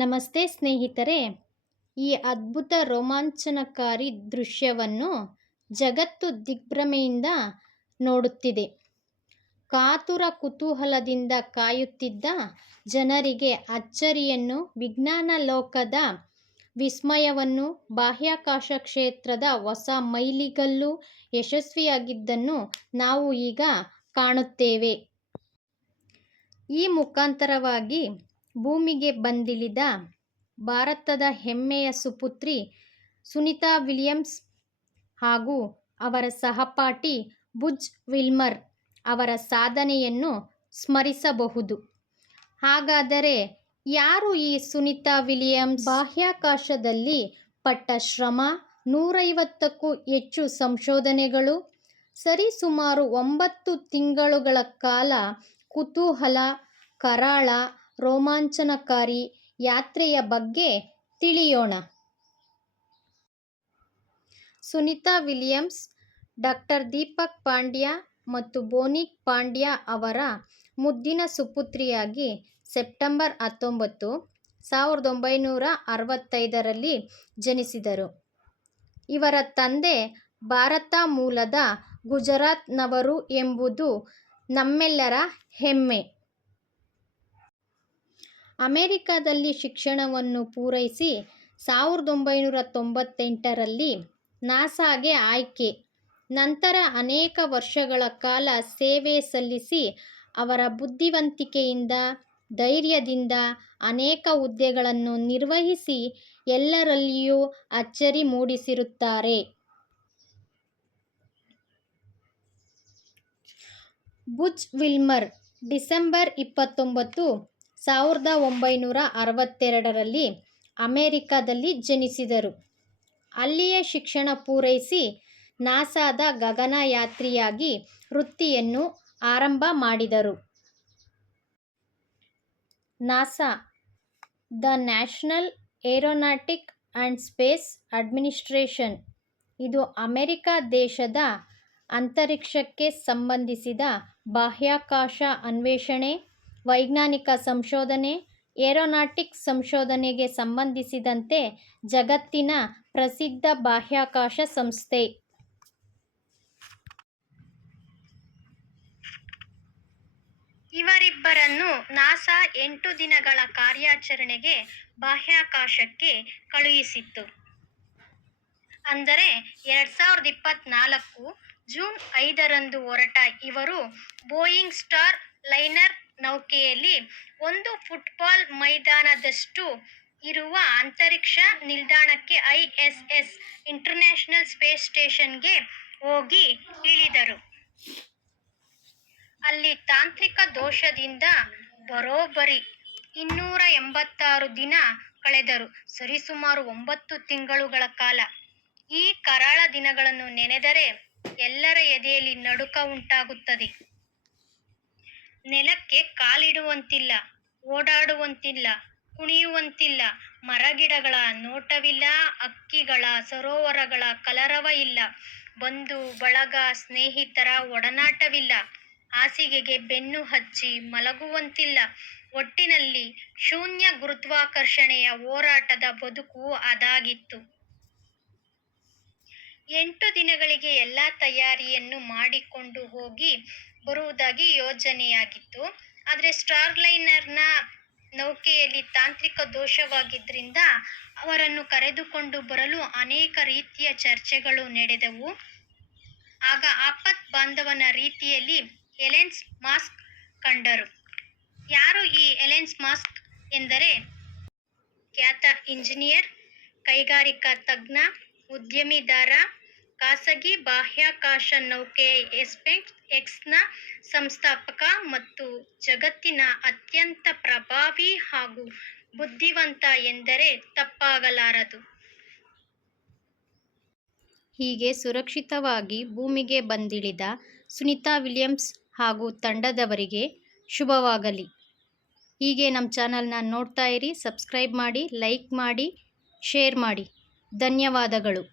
ನಮಸ್ತೆ ಸ್ನೇಹಿತರೆ, ಈ ಅದ್ಭುತ ರೋಮಾಂಚನಕಾರಿ ದೃಶ್ಯವನ್ನು ಜಗತ್ತು ದಿಗ್ಭ್ರಮೆಯಿಂದ ನೋಡುತ್ತಿದೆ. ಕಾತುರ ಕುತೂಹಲದಿಂದ ಕಾಯುತ್ತಿದ್ದ ಜನರಿಗೆ ಅಚ್ಚರಿಯನ್ನು, ವಿಜ್ಞಾನ ಲೋಕದ ವಿಸ್ಮಯವನ್ನು, ಬಾಹ್ಯಾಕಾಶ ಕ್ಷೇತ್ರದ ಹೊಸ ಮೈಲಿಗಲ್ಲು ಯಶಸ್ವಿಯಾಗಿದ್ದನ್ನು ನಾವು ಈಗ ಕಾಣುತ್ತೇವೆ. ಈ ಮುಖಾಂತರವಾಗಿ ಭೂಮಿಗೆ ಬಂದಿಳಿದ ಭಾರತದ ಹೆಮ್ಮೆಯ ಸುಪುತ್ರಿ ಸುನಿತಾ ವಿಲಿಯಮ್ಸ್ ಹಾಗೂ ಅವರ ಸಹಪಾಠಿ ಬುಜ್ ವಿಲ್ಮರ್ ಅವರ ಸಾಧನೆಯನ್ನು ಸ್ಮರಿಸಬಹುದು. ಹಾಗಾದರೆ ಯಾರು ಈ ಸುನಿತಾ ವಿಲಿಯಮ್ಸ್? ಬಾಹ್ಯಾಕಾಶದಲ್ಲಿ ಪಟ್ಟ ಶ್ರಮ, 150ಕ್ಕೂ ಹೆಚ್ಚು ಸಂಶೋಧನೆಗಳು, ಸರಿಸುಮಾರು 9 ತಿಂಗಳುಗಳ ಕಾಲ ಕುತೂಹಲ, ಕರಾಳ, ರೋಮಾಂಚನಕಾರಿ ಯಾತ್ರೆಯ ಬಗ್ಗೆ ತಿಳಿಯೋಣ. ಸುನಿತಾ ವಿಲಿಯಮ್ಸ್ ಡಾಕ್ಟರ್ ದೀಪಕ್ ಪಾಂಡ್ಯ ಮತ್ತು ಬೋನಿಕ್ ಪಾಂಡ್ಯ ಅವರ ಮುದ್ದಿನ ಸುಪುತ್ರಿಯಾಗಿ ಸೆಪ್ಟೆಂಬರ್ 19, 1965ರಲ್ಲಿ ಜನಿಸಿದರು. ಇವರ ತಂದೆ ಭಾರತ ಮೂಲದ ಗುಜರಾತ್ನವರು ಎಂಬುದು ನಮ್ಮೆಲ್ಲರ ಹೆಮ್ಮೆ. ಅಮೆರಿಕದಲ್ಲಿ ಶಿಕ್ಷಣವನ್ನು ಪೂರೈಸಿ 1998ರಲ್ಲಿ ನಾಸಾಗೆ ಆಯ್ಕೆ. ನಂತರ ಅನೇಕ ವರ್ಷಗಳ ಕಾಲ ಸೇವೆ ಸಲ್ಲಿಸಿ ಅವರ ಬುದ್ಧಿವಂತಿಕೆಯಿಂದ, ಧೈರ್ಯದಿಂದ ಅನೇಕ ಹುದ್ದೆಗಳನ್ನು ನಿರ್ವಹಿಸಿ ಎಲ್ಲರಲ್ಲಿಯೂ ಅಚ್ಚರಿ ಮೂಡಿಸಿರುತ್ತಾರೆ. ಬುಜ್ ವಿಲ್ಮರ್ ಡಿಸೆಂಬರ್ 29, 1962ರಲ್ಲಿ ಅಮೆರಿಕದಲ್ಲಿ ಜನಿಸಿದರು. ಅಲ್ಲಿಯೇ ಶಿಕ್ಷಣ ಪೂರೈಸಿ ನಾಸಾದ ಗಗನಯಾತ್ರಿಯಾಗಿ ವೃತ್ತಿಯನ್ನು ಆರಂಭ ಮಾಡಿದರು. NASA, the national aeronautic and space administration, ಇದು ಅಮೆರಿಕ ದೇಶದ ಅಂತರಿಕ್ಷಕ್ಕೆ ಸಂಬಂಧಿಸಿದ ಬಾಹ್ಯಾಕಾಶ ಅನ್ವೇಷಣೆ, ವೈಜ್ಞಾನಿಕ ಸಂಶೋಧನೆ, ಏರೋನಾಟಿಕ್ಸ್ ಸಂಶೋಧನೆಗೆ ಸಂಬಂಧಿಸಿದಂತೆ ಜಗತ್ತಿನ ಪ್ರಸಿದ್ಧ ಬಾಹ್ಯಾಕಾಶ ಸಂಸ್ಥೆ. ಇವರಿಬ್ಬರನ್ನು ನಾಸಾ 8 ದಿನಗಳ ಕಾರ್ಯಾಚರಣೆಗೆ ಬಾಹ್ಯಾಕಾಶಕ್ಕೆ ಕಳುಹಿಸಿತ್ತು. ಅಂದರೆ 2024 ಜೂನ್ 5ರಂದು ಹೊರಟ ಇವರು ಬೋಯಿಂಗ್ ಸ್ಟಾರ್ ಲೈನರ್ ನೌಕೆಯಲ್ಲಿ 1 ಫುಟ್ಬಾಲ್ ಮೈದಾನದಷ್ಟು ಇರುವ ಅಂತರಿಕ್ಷ ನಿಲ್ದಾಣಕ್ಕೆ ISS ಇಂಟರ್ನ್ಯಾಷನಲ್ ಸ್ಪೇಸ್ ಸ್ಟೇಷನ್ಗೆ ಹೋಗಿ ಇಳಿದರು. ಅಲ್ಲಿ ತಾಂತ್ರಿಕ ದೋಷದಿಂದ ಬರೋಬ್ಬರಿ 286 ದಿನ ಕಳೆದರು. ಸರಿಸುಮಾರು 9 ತಿಂಗಳುಗಳ ಕಾಲ. ಈ ಕರಾಳ ದಿನಗಳನ್ನು ನೆನೆದರೆ ಎಲ್ಲರ ಎದೆಯಲ್ಲಿ ನಡುಕ ಉಂಟಾಗುತ್ತದೆ. ನೆಲಕ್ಕೆ ಕಾಲಿಡುವಂತಿಲ್ಲ, ಓಡಾಡುವಂತಿಲ್ಲ, ಕುಣಿಯುವಂತಿಲ್ಲ, ಮರಗಿಡಗಳ ನೋಟವಿಲ್ಲ, ಹಕ್ಕಿಗಳ ಸರೋವರಗಳ ಕಲರವ ಇಲ್ಲ, ಬಂಧು ಬಳಗ ಸ್ನೇಹಿತರ ಒಡನಾಟವಿಲ್ಲ, ಹಾಸಿಗೆಗೆ ಬೆನ್ನು ಹಚ್ಚಿ ಮಲಗುವಂತಿಲ್ಲ. ಒಟ್ಟಿನಲ್ಲಿ ಶೂನ್ಯ ಗುರುತ್ವಾಕರ್ಷಣೆಯ ಹೋರಾಟದ ಬದುಕು ಅದಾಗಿತ್ತು. 8 ದಿನಗಳಿಗೆ ಎಲ್ಲ ತಯಾರಿಯನ್ನು ಮಾಡಿಕೊಂಡು ಹೋಗಿ ಬರುವುದಾಗಿ ಯೋಜನೆಯಾಗಿತ್ತು. ಆದರೆ ಸ್ಟಾರ್ಲೈನರ್ನ ನೌಕೆಯಲ್ಲಿ ತಾಂತ್ರಿಕ ದೋಷವಾಗಿದ್ದರಿಂದ ಅವರನ್ನು ಕರೆದುಕೊಂಡು ಬರಲು ಅನೇಕ ರೀತಿಯ ಚರ್ಚೆಗಳು ನಡೆದವು. ಆಗ ಆಪತ್ ಬಾಂಧವನ ರೀತಿಯಲ್ಲಿ ಎಲನ್ ಮಸ್ಕ್ ಕಂಡರು. ಯಾರು ಈ ಎಲನ್ ಮಸ್ಕ್ ಎಂದರೆ, ಖ್ಯಾತ ಇಂಜಿನಿಯರ್, ಕೈಗಾರಿಕಾ ತಜ್ಞ, ಉದ್ಯಮಿದಾರ, ಖಾಸಗಿ ಬಾಹ್ಯಾಕಾಶ ನೌಕೆ ಸ್ಪೇಸ್ ಎಕ್ಸ್ನ ಸಂಸ್ಥಾಪಕ ಮತ್ತು ಜಗತ್ತಿನ ಅತ್ಯಂತ ಪ್ರಭಾವಿ ಹಾಗೂ ಬುದ್ಧಿವಂತ ಎಂದರೆ ತಪ್ಪಾಗಲಾರದು. ಹೀಗೆ ಸುರಕ್ಷಿತವಾಗಿ ಭೂಮಿಗೆ ಬಂದಿಳಿದ ಸುನಿತಾ ವಿಲಿಯಮ್ಸ್ ಹಾಗೂ ತಂಡದವರಿಗೆ ಶುಭವಾಗಲಿ. ಹೀಗೆ ನಮ್ಮ ಚಾನಲ್ನ ನೋಡ್ತಾ ಇರಿ, ಸಬ್ಸ್ಕ್ರೈಬ್ ಮಾಡಿ, ಲೈಕ್ ಮಾಡಿ, ಶೇರ್ ಮಾಡಿ. ಧನ್ಯವಾದಗಳು.